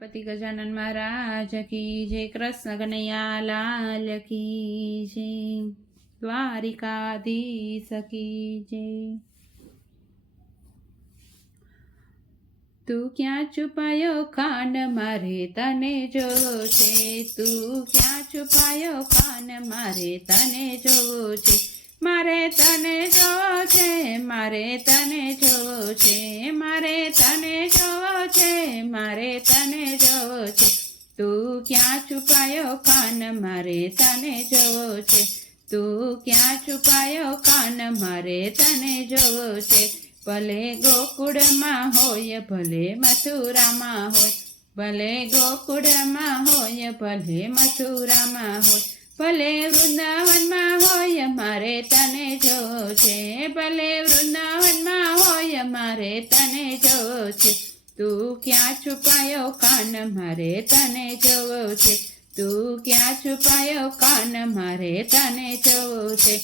ગણપતિ ગજાનન મહારાજ કી જય, કૃષ્ણ કનૈયા લાલ કી જય, દ્વારિકાધીશ કી જય. તું ક્યાં છુપાયો ખાન મારે તને જોવો છે તું ક્યાં છુપાયો ખાન મારે તને જોવો છે મારે તને જોવો છે, મારે તને જોવો છે, મારે તને જોવો છે, મારે તને જોવો છે. તું ક્યાં છુપાયો કાન, મારે તને જોવો છે. તું ક્યાં છુપાયો કાન, મારે તને જોવો છે. ભલે ગોકુળમાં હોય, ભલે મથુરામાં હોય, ભલે ગોકુળમાં હોય, ભલે મથુરામાં હોય, ભલે મારે તને જોવો છે, ભલે વૃંદાવનમાં હોય મારે તને જોવો છે. તું ક્યાં છુપાયો કાન મારે તને જોવો છે. તું ક્યાં છુપાયો કાન મારે તને જોવો છે.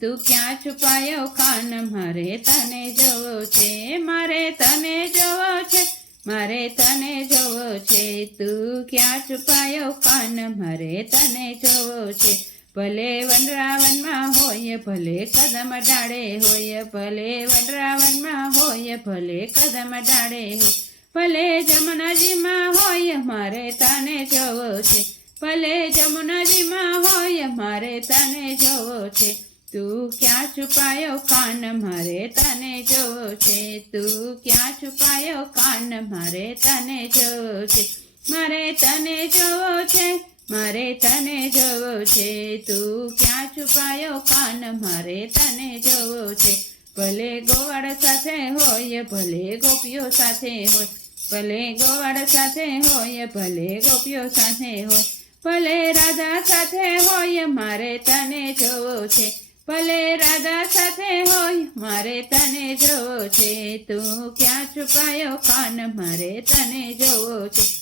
તું ક્યાં છુપાયો કાન મારે તને જોવો છે. મારે તને જોવો છે, મારે તને જોવો છે. તું ક્યાં છુપાયો કાન મારે તને જોવો છે. ભલે વનરાવનમાં હોય, ભલે કદમ ડાળે હોય, ભલે વનરાવનમાં હોય, ભલે કદમ ડાળે હોય. ભલે જમુનાજીમાં હોય, મારે તને જવો છે. ભલે જમુનાજીમાં હોય, મારે તને જવો છે. તું ક્યાં છુપાયો કાન, મારે તને જોવો છે. તું ક્યાં છુપાયો કાન, મારે તને જોવો છે. મારે તને જોવો છે. મારે તને જવો છે, તું ક્યાં છુપાયો કાન મારે તને જવો છે, ભલે ગોવાળ સાથે હોય, ભલે ગોપીઓ સાથે હોય, ભલે ગોવાળ સાથે હોય, ભલે ગોપીઓ સાથે હોય, ભલે રાધા સાથે હોય, મારે તને જવો છે, ભલે રાધા સાથે હોય, મારે તને જવો છે, તું ક્યાં છુપાયો કાન મારે તને જવો છે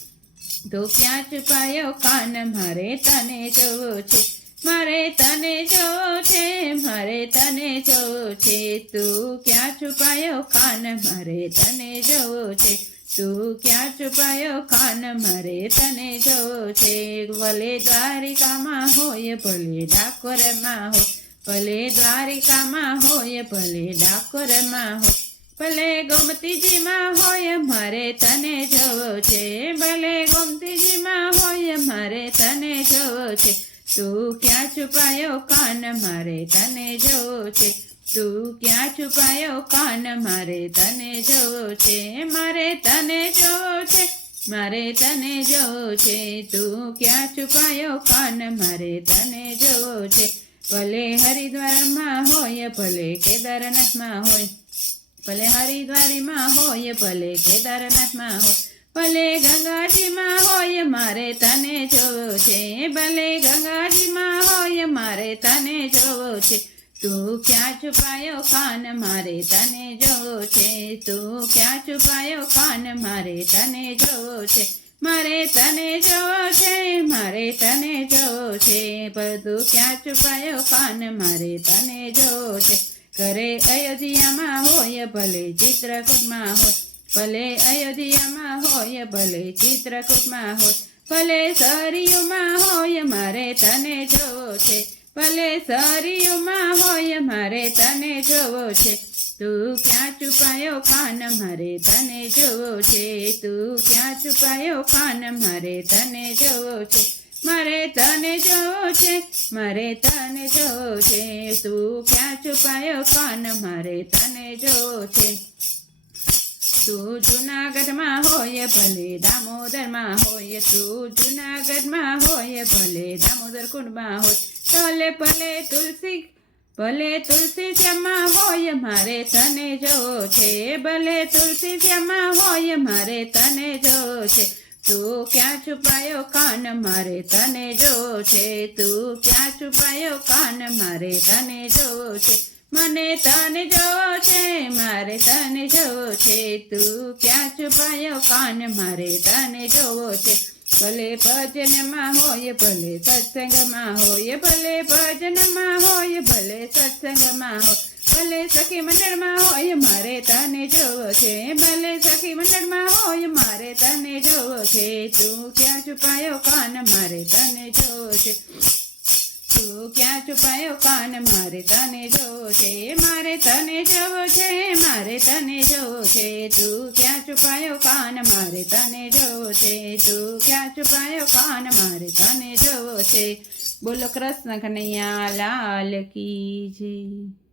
તું ક્યાં છુપાયો કાન? મારે તને જોવો છે, મારે તને જોવો છે, મારે તને જોવો છે. તું ક્યાં છુપાયો કાન? મારે તને જોવો છે, તું ક્યાં છુપાયો કાન? મારે તને જોવો છે. ભલે દ્વારિકામાં હોય, ભલે ડાકોરમાં હોય ભલે દ્વારિકામાં હોય, ભલે ડાકોરમાં હોય. ભલે ગોમતીજીમાં હોય મારે તને જવો છે, ભલે ગોમતીજીમાં હોય મારે તને જવો છે. તું ક્યાં છુપાયો કાન મારે તને જવો છે? તું ક્યાં છુપાયો કાન મારે તને જવો છે? મારે તને જવો છે, મારે તને જવો છે. તું ક્યાં છુપાયો કાન મારે તને જવો છે? ભલે હરિદ્વારમાં હોય, ભલે કેદારનાથમાં હોય ભલે હરિદ્વારીમાં હોય, ભલે કેદારનાથમાં હોય, ભલે ગંગાજીમાં હોય, મારે તને જોવો છે. ભલે ગંગાજીમાં હોય, મારે તને જોવો છે. તું ક્યાં છુપાયો કાન મારે તને જોવો છે. તું ક્યાં છુપાયો કાન મારે તને જોવો છે. મારે તને જોવો છે, મારે તને જોવો છે. બધું ક્યાં છુપાયો કાન મારે તને જોવો છે. ઘરે અયોધ્યામાં હોય ભલે ચિત્રકૂટમાં હોય, ભલે અયોધ્યામાં હોય ભલે ચિત્રકૂટમાં હોય, ભલે સરિયુમાં હોય મારે તને જોવો છે, ભલે સરિયુમાં હોય મારે તને જોવો છે, તું ક્યાં છુપાયો ખાન મારે તને જોવો છે, તું ક્યાં છુપાયો ખાન મારે તને જોવો છે મારે તને જો છે, મારે તને જો છે, તું ક્યાં છુપાયો કાન? મારે તને જો છે. તું જુનાગઢમાં હોય, ભલે દામોદરમાં હોય, તું જુનાગઢમાં હોય, ભલે દામોદર કુંડમાં હોય. તલે ભલે તુલસી ભલે તુલસી શ્યામાં હોય, મારે તને જોવો છે. ભલે તુલસી શ્યામાં હોય, મારે તને જોવો છે. તું ક્યાં છુપાયો કાન મારે તને જો છે? તું ક્યાં છુપાયો કાન મારે તને જો છે? મને તને જો છે, મારે તને જો છે. તું ક્યાં છુપાયો કાન મારે તને જોવો છે? ભલે ભજનમાં હોય, ભલે સત્સંગમાં હોય, ભલે ભજનમાં હોય, ભલે સત્સંગમાં હોય, ભલે સખી મંડળમાં હોય, મારે તને જોવો છે. ભલે સખી મંડળમાં હોય, મારે તને જોવો છે. તું ક્યાં છુપાયો કાન, મારે તને જોવો છે. છુપાયો કાન મારે તને જો છે, મારે તને જવો છે, મારે તને જો છે. તું ક્યાં છુપાયો કાન મારે તને જો છે, તું ક્યાં છુપાયો કાન મારે તને જો છે. બોલો કૃષ્ણ કનૈયા, લાલ કી જય.